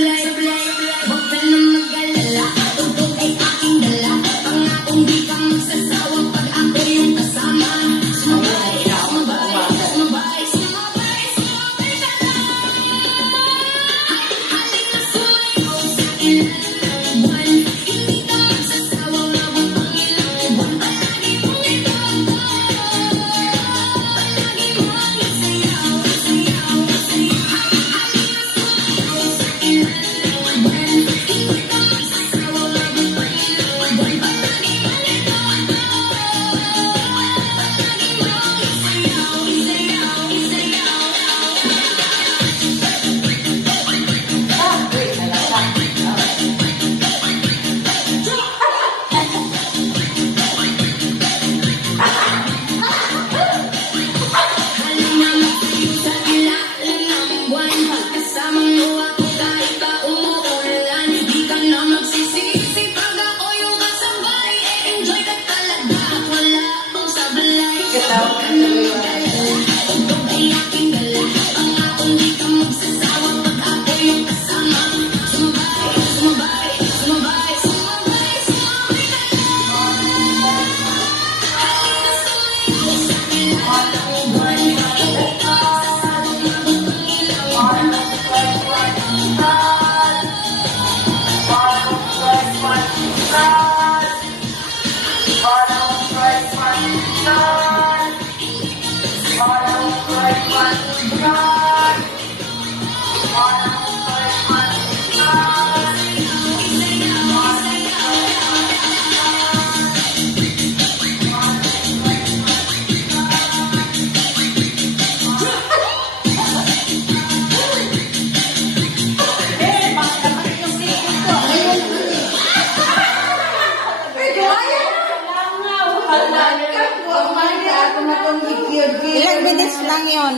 Huwag ka na mag-alala, tugtog ay aking dala. Pangakong di ka magsasawa pag ako yung kasama. Sumabay, sumabay, sumabay, sumabay, sumabay ka na. Halika sumayaw sa'kin ng buwan. Hindi ka magsasawa, habang pangilang buwan. Palagi mong itoto, palagi mong isayaw, isayaw, isayaw. Halika sumayaw sa'kin ng buwan. Hindi ka magsasawa, habang pangilang buwan. Palagi mong itoto, palagi mong isayaw, isayaw, isayaw. Halina magtayo sa ilalim ng buwan. Pagkasamang mo ako kahit pa umuulan. Di ka na magsisisi pag ako yung kasabay. Enjoy ka talaga at wala akong sablay. Huwag ka na mag-alala, tugtog ay aking dala. Pangakong di ka magsasawa pag ako yung kasama. Sumabay, sumabay, sumabay, sumabay, sumabay ka na. Halika sumayaw sa ilalim ng buwan. Hindi ka magsasawa, habang pangilang buwan. Ilang minutes lang yon?